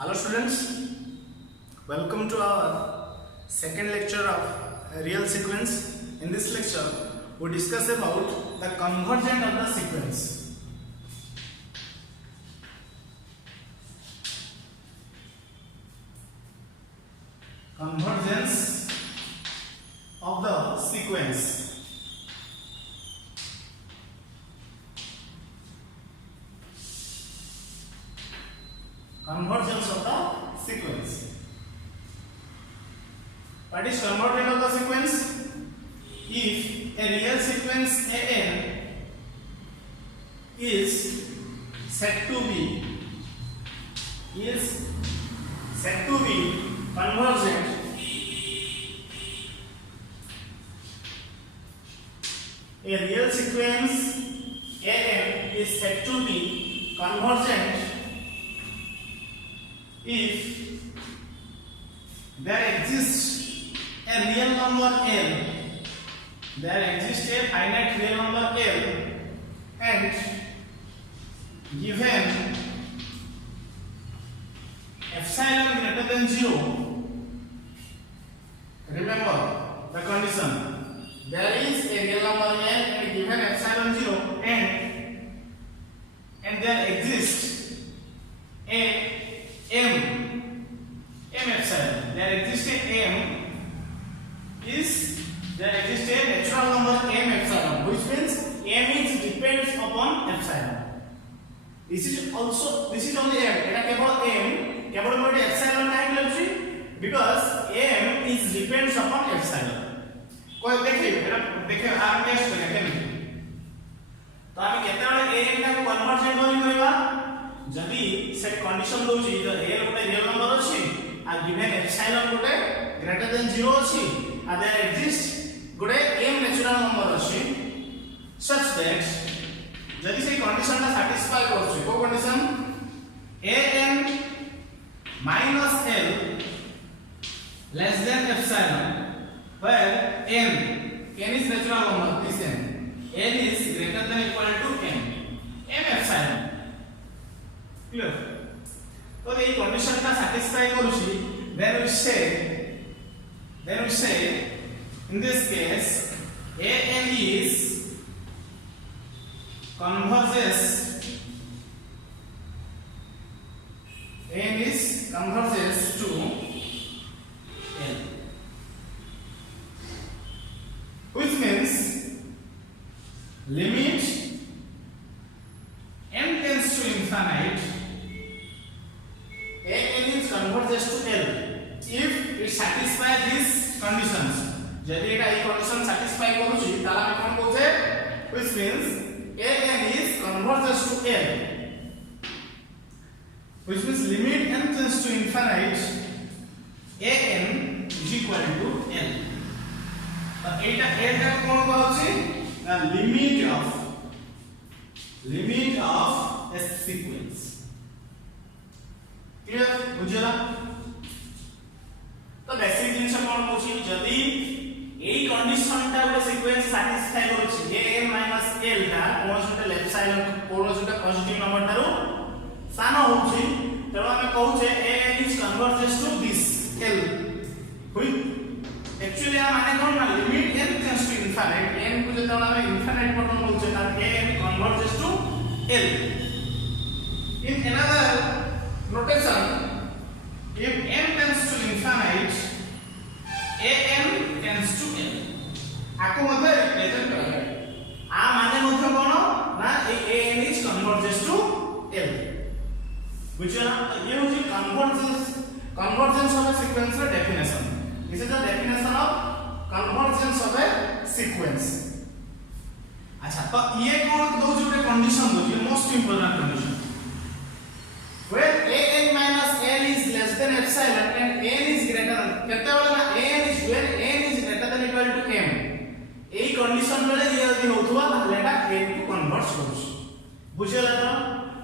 Hello students, welcome to our second lecture of real sequence. In this lecture, we discuss about the convergence of the sequence. Convergence of the sequence. Convergence of the sequence. What is convergence of the sequence? If a real sequence an is said to be convergent a real sequence an is said to be convergent if there exists a real number L, there exists a finite real number L, and given epsilon greater than 0, remember the condition, there is a real number L and given epsilon 0 and there exists a m epsilon, there exists a natural number m epsilon, which means m is depends upon epsilon. This is only m, eta kebol m, kebol mode epsilon kahi laguchi because m is depends upon epsilon. कोई देखिए are test करें केमि तो आमे केतेबेले a टा conversion करिबा जदि set condition दोची ज a गोटे रियल नंबर अछि आ गिवन एप्सिलॉन गोटे ग्रेटर देन 0 अछि आ देयर एक्जिस्ट गोटे m नेचुरल नंबर अछि such that जदि से कंडीशन ता सैटिस्फाई करछि को condition an minus l less than epsilon where n is natural number, this n is greater than equal to m epsilon. Clear? So the condition का satisfy करूची, then we say in this case an is converges to L, which means limit m tends to infinite an is converges to L if it satisfies these conditions. यदि एटा ई condition satisfy करूची ताला हम कोन कहूचे, which means an is converges to L, which means limit n tends to infinite an is equal to L. तो एटा एटा कोन कहूची ना limit of a sequence. Clear बुझला? तो basic जिंस कोन कहूची जदी एई condition ता गोटे सीक्वेंस सैटिस्फाई करूची an minus l ता कोनोटा epsilon कोनोटा positive number तारो सानो होची तब हम कहूचे an is converges to this l, which actually हम माने कोन ना limit n tends to infinite n को जब हम infinite बटन कहूचे ता an converges to l. In another notation, if n tends to infinite an tends to l, आको मध्ये represent करबे आ माने मध्ये कोन ना an is converges to l. बुझला? ये होची convergence of a sequence का definition. This is the definition of convergence of a sequence. अच्छा तो ये कौन दो जो कंडीशन दो, ये most important condition, where an minus l is less than epsilon and n is greater than, कहते वाला ना n is when n is greater than equal to m, AE condition बेले ये यदि होतुवा ताले एटा n को कन्वर्ट करूछ. बुझला तो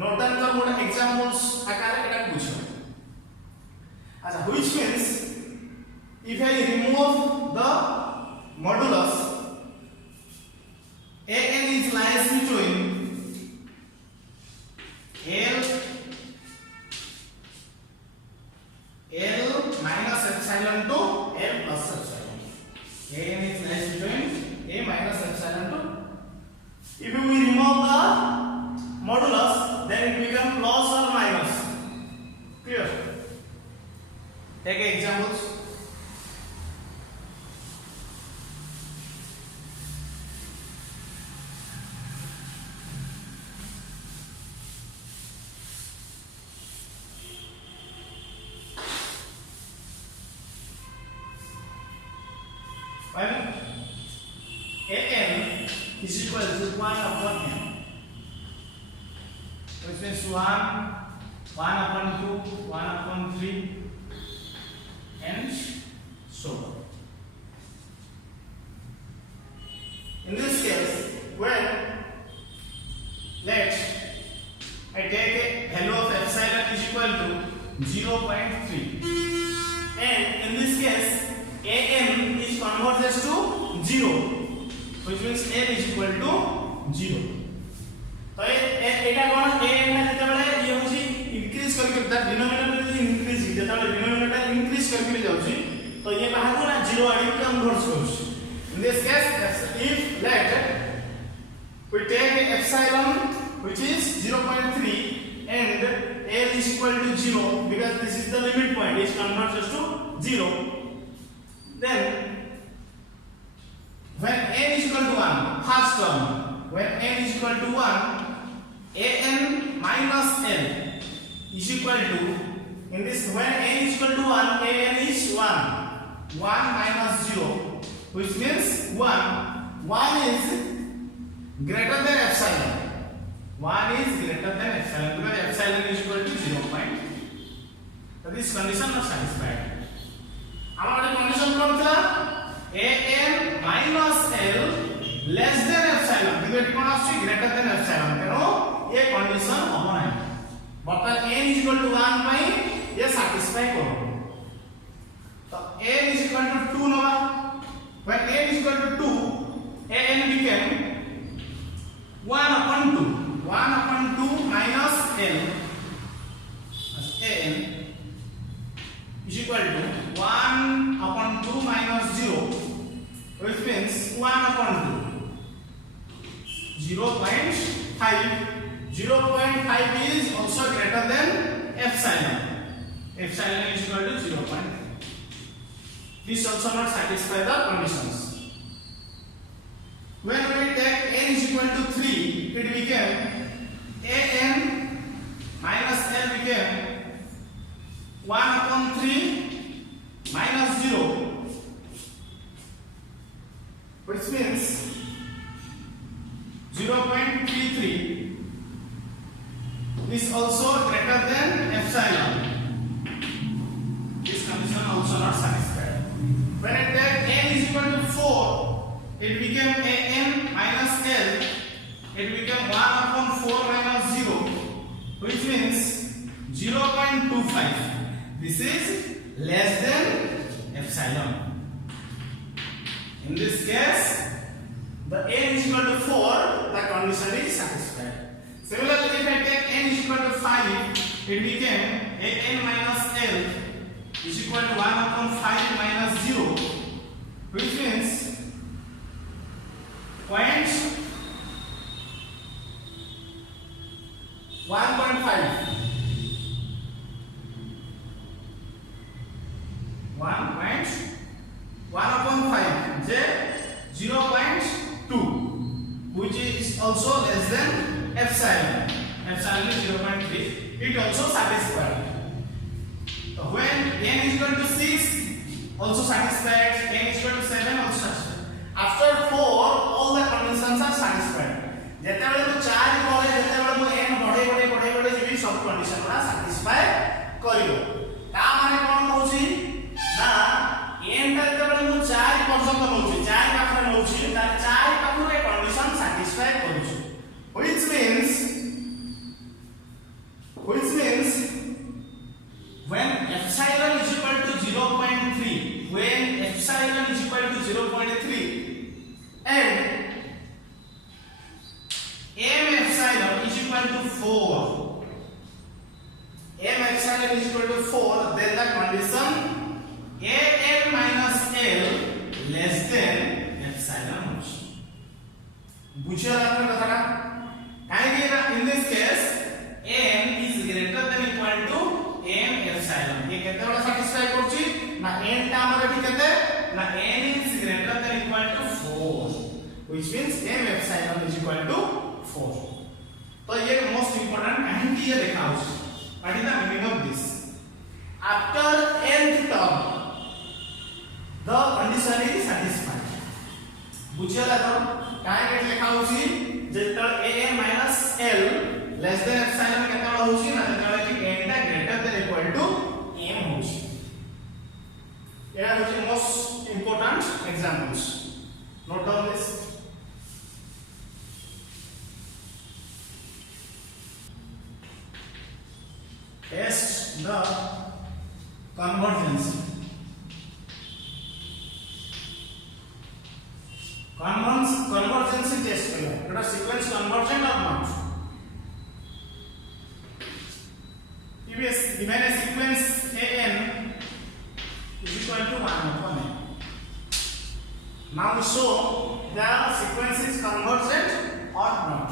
नोट डाउन कर मोड एग्जांपल्स आकारे एटा बुझो. अच्छा which means if I remove the modulus an is lies between l minus epsilon to a plus epsilon. an is less between a minus epsilon to. If we remove the modulus, then it becomes plus or minus. Clear? Take examples. When an is equal to 1 upon n, which means 1 upon 2, 1 upon 3, and so on. In this case, when let I take a value of epsilon is equal to 0.3, and in this case an is converges to 0, which means n is equal to 0. तो एटा कोन a n जते बेले ये होची increase करके the denominator is increase जते बेले denominator increase करके जाउची तो ये बाहर को ना 0 आडी कन्वर्ट होउची. In this case, if let we take epsilon which is 0.3 and n is equal to 0 because this is the limit point, it converges to 0. Then when n is equal to 1, first term, when n is equal to 1, an minus l is equal to, in this when n is equal to 1, an is 1 minus 0, which means 1 is greater than epsilon. 1 is greater than epsilon because epsilon is equal to 0.3. So this condition not satisfied. Our condition कौन था? an minus l less than epsilon because it was greater than epsilon. तेनो ये condition होना है. But n is equal to 1 पाई ये satisfy करो. तो n is equal to 2 नोगा. When n is equal to 2, an became 1 upon 2. 1 upon 2 minus n. An is equal to 1 upon 2 minus 0, which means 1 upon 2. 0.5. 0.5 is also greater than epsilon. Epsilon is equal to 0.5. This also not satisfy the conditions. When we take n is equal to 3, it became an minus l became 1 upon 3 minus 0, which means 0.33. This also greater than epsilon. This condition also not satisfied. When I take n is equal to 4, it became an minus l. It became 1 upon 4 minus 0, which means 0.25. This is less than epsilon. In this case, the n is equal to 4, the condition is satisfied. Similarly, if I take n is equal to 5, it became an minus l is equal to 1 upon 5 minus 0, which means 1.5. 1 upon 5, 0.2, which is also less than epsilon. Epsilon is 0.3. It also satisfied. So when n is equal to 6, also satisfied. N is equal to 7, also satisfied. After 4, all the conditions are satisfied. जेतेबेले मु 4 बोले जेतेबेले मु n बढ़े जेबी सब condition गुडा satisfy करियो. ता माने कोन कहूची ना n ता जेतेबेले मु 4 पर्यंत नउची 4 पाखरे नउची ता 4 पाखरे कंडीशन सैटिस्फाई करूची, which means when epsilon is equal to 0.3, when epsilon is equal to 0.3 and m epsilon is equal to 4, m epsilon is equal to 4, then the condition बुझिया लागला कथाटा काहे कि in this case m is greater than equal to m epsilon ये केते बडा satisfy करछि ना n टा हमर एठी केते ना n is greater than equal to 4 which means m epsilon is equal to 4 तो ये मोस्ट इंपोर्टेंट काहे कि ये देखाउ what is the meaning of this after nth term the condition is satisfied बुझिया लागो काहे के लिखा होछि जेतल am minus l less than epsilon केते होछि ना जेतल कि n टा greater than equal to m होछि एरा होछि most important examples note down this test the convergence test करिया एटा sequence convergent or not if is given a sequence an is equal to 1 upon n now we show the sequence is convergent or not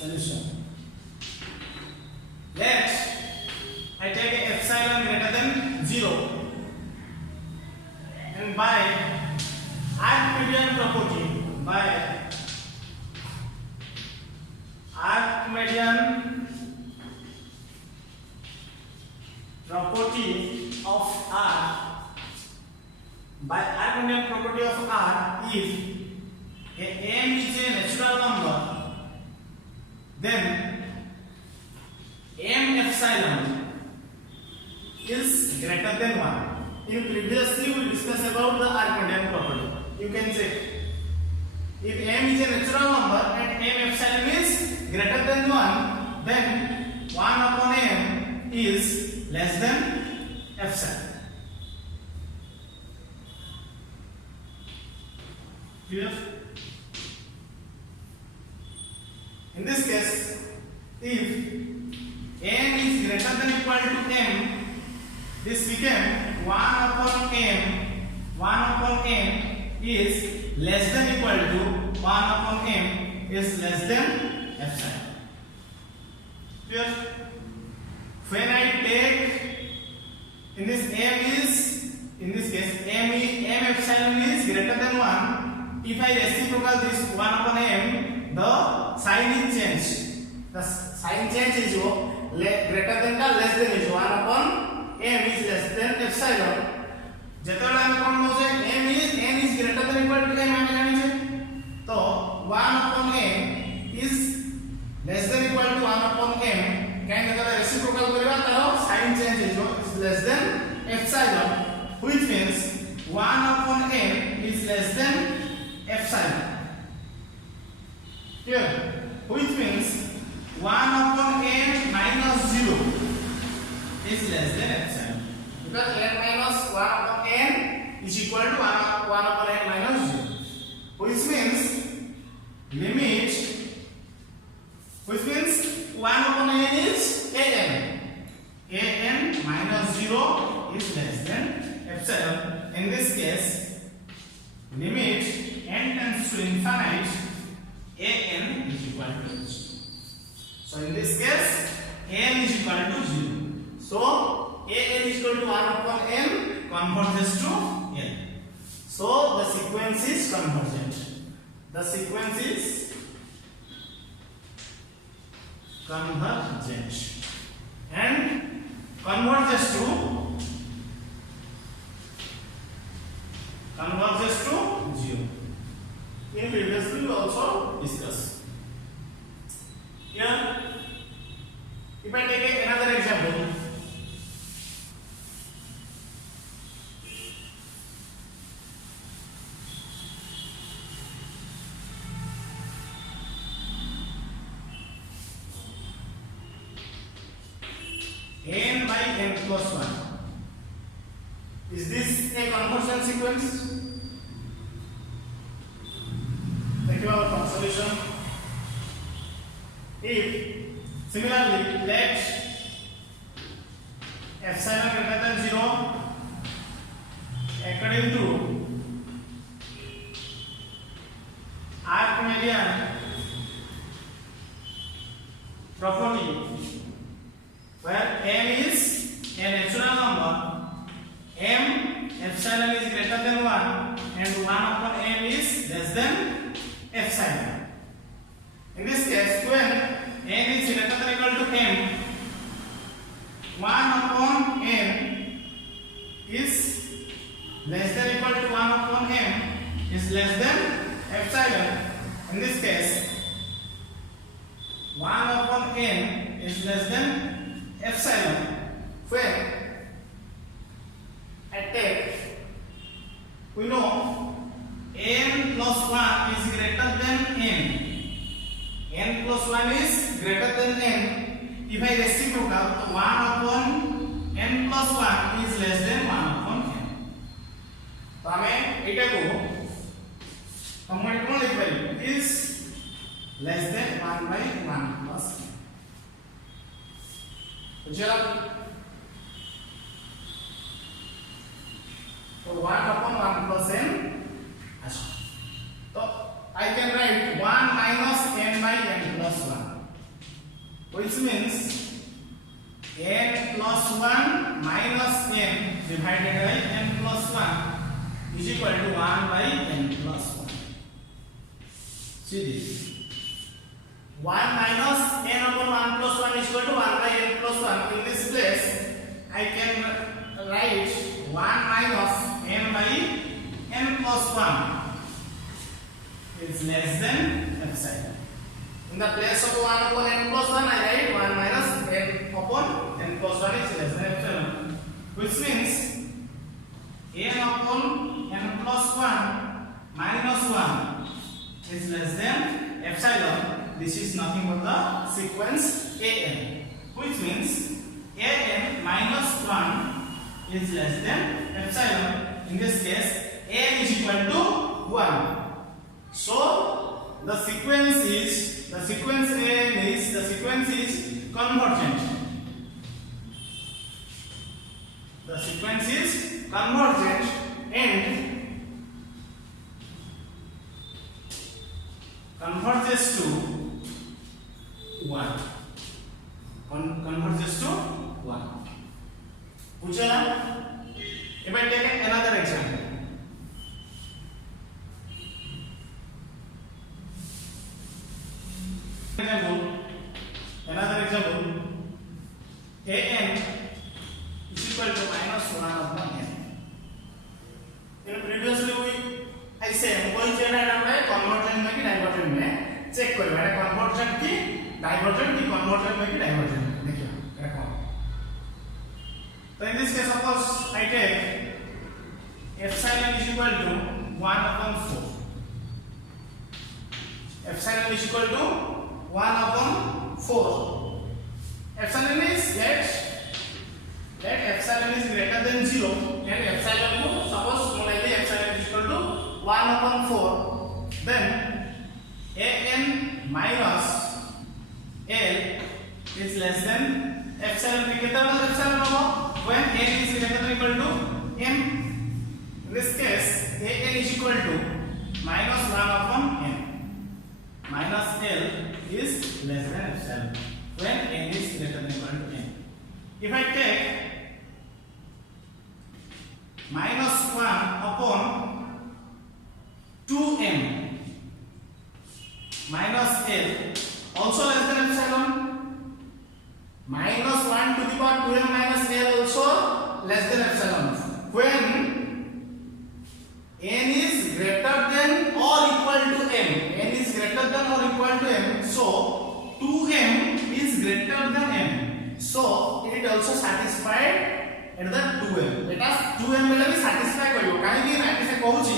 solution let I take a epsilon greater than 0 and by Archimedean property of R by Archimedean property of R if m is a natural number then m epsilon is greater than 1 in previously we discussed about the Archimedean property you can check if m is a natural number and m epsilon is greater than 1 then 1 upon m is less than epsilon clear in this case if n is greater than equal to m this became 1 upon m is less than equal to 1 upon m is less than epsilon clear when I take in this m is in this case m epsilon is greater than 1 if I reciprocal this 1 upon m the sign is changed the sign change is greater than का less than is 1 upon m is less than epsilon जेतबेला हम कोन होजे n is greater than equal to m हम जानि छै तो 1 upon m is less than equal to 1 upon m काहे जेतबेला reciprocal करबा तारो sign change is less than epsilon which means 1 upon m is less than epsilon here which means 1 upon m minus 0 is less than epsilon because n minus 1 upon n is equal to 1 upon n minus 0 which means limit which means 1 upon n is an minus 0 is less than epsilon in this case limit n tends to infinite an is equal to 0 so in this case n is equal to 0 so an is equal to 1 upon n converges to n so the sequence is convergent the sequence is convergent and converges to 0 in previously we also discussed here if I take another example n by n plus 1 is this a conversion sequence take our solution if similarly let epsilon greater than 0 according to Archimedean m is a natural number, m epsilon is greater than 1 and 1 upon m is less than epsilon. In this case, when n is greater than or equal to m, 1 upon m is less than or equal to 1 upon m is less than epsilon. In this case, 1 upon n is less than epsilon. When I take, we know n plus 1 is greater than n. n plus 1 is greater than n. If I reciprocal, 1 upon n plus 1 is less than 1 upon n. तो हमें एटा को हम कौन लिख पारे is less than 1 by 1 plus n. चलो तो 1 upon 1 plus n. अच्छा तो I can write 1 minus n by n plus 1, which means n plus 1 minus n divided by n plus 1 is equal to 1 by n plus 1. See this, 1 minus n upon 1 plus 1 is equal to 1 by n plus 1. In this place, I can write 1 minus n by n plus 1 is less than epsilon. In the place of 1 upon n plus 1, I write 1 minus n upon n plus 1 is less than epsilon, which means n upon n plus 1 minus 1 is less than epsilon. This is nothing but the sequence an, which means an minus 1 is less than epsilon. In this case, n is equal to 1. So the sequence is convergent. The sequence is convergent and converges to 1. Converges to 1. पूछा ना? If I take another example. Another example, an is equal to minus 1 upon n. Previously I said convergent में कि divergent में check करो, convergent की divergent की convergent में कि divergent में देखिए क्या. So in this case, suppose I take epsilon is equal to 1 upon 4. Epsilon is equal to 1 upon 4. Epsilon is let epsilon is greater than 0 and epsilon को suppose similarly epsilon is equal to 1 upon 4. Then an minus l is less than epsilon. कितना होगा epsilon होगा when n is greater than or equal to m. In this case, an is equal to minus 1 upon n. Minus l is less than epsilon when n is greater than or equal to n. If I take minus 1 upon 2m minus l also less than epsilon. Minus 1 to the power 2m minus l also less than epsilon when n is greater than or equal to m. N is greater than or equal to m, so 2m is greater than m, so it also satisfied at the 2m. Let us 2m बेले भी satisfy करियो काहे कि ना से कहूची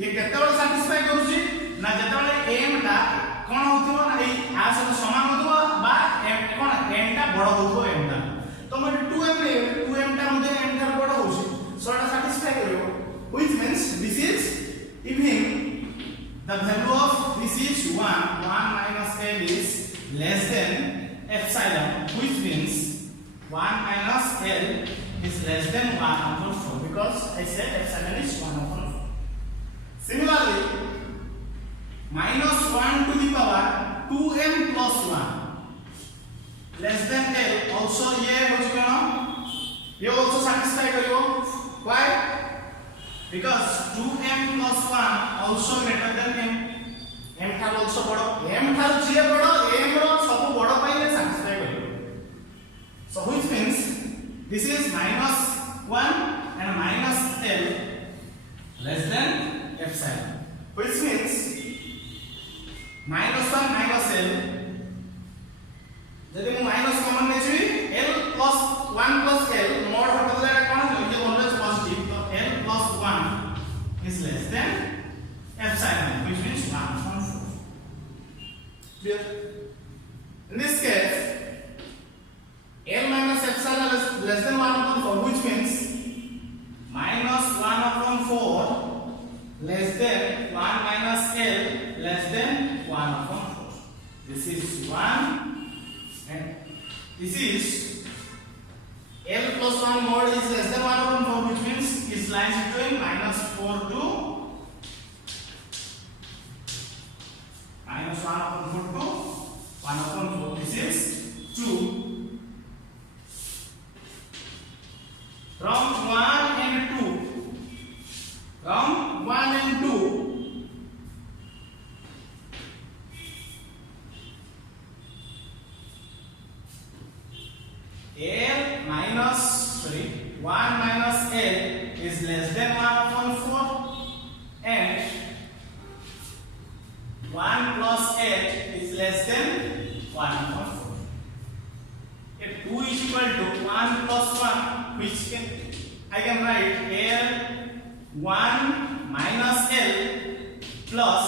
ये केतेबेले satisfy करूची ना जेतेबेले m टा कोन होथिबो ना ए आ सब समान होथिबो बा m कोन n टा बड़ होथिबो m टा तो म 2m रे 2m टा मध्ये m टा बड़ होची so এটা satisfy करियो, which means this is even the value of this is 1 minus l is less than epsilon, which means 1 minus l is less than 1 upon 4 because I said epsilon is 1 upon 4. Similarly, minus 1 to the power 2m plus 1 less than L also ये होची कोन ये also satisfy करियो why because 2m plus 1 also greater than m m ठार also बड़ो m ठार जे बड़ो m रो सब बड़ो पाई ये satisfy करियो so which means this is minus 1 and minus L less than epsilon which means minus 1 minus L जदि मु minus common नेछि L plus 1 plus L mod हटल जाय कोन ये ऑलवेज पॉजिटिव तो L plus 1 is less than epsilon which means 1/4 clear in this case L minus epsilon is less than 1/4 which means minus 1/4 less than 1 minus L less than 1/4 this is 1 and this is L plus 1 mod is less than 1/4 which means it lies between minus 4 to minus 1/4 to 1/4 this is 2 from 1 and 2 from 1 and 2 L minus 1 minus L is less than 1/4 and 1 plus L is less than 1/4 if 2 is equal to 1 plus 1 which I can write L 1 minus L plus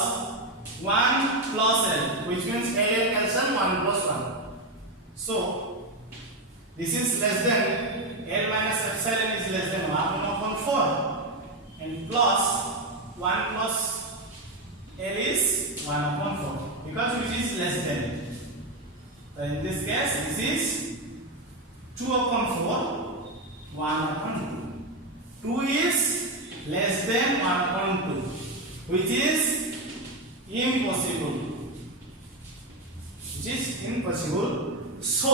1 plus L which means L cancel 1 plus 1 so this is less than L minus epsilon is less than 1/4 and plus 1 plus L is 1/4 because which is less than so in this case this is 2/4 1/2 2 is less than 1/2 which is impossible so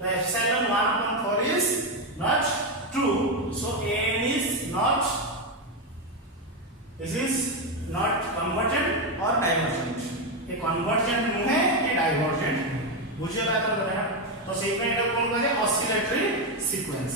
the epsilon 1/4 is not true so n is not this is not convergent or divergent ये convergent नुहे ये divergent बुझे बात तो सेई पे एटा कोन कहे oscillatory sequence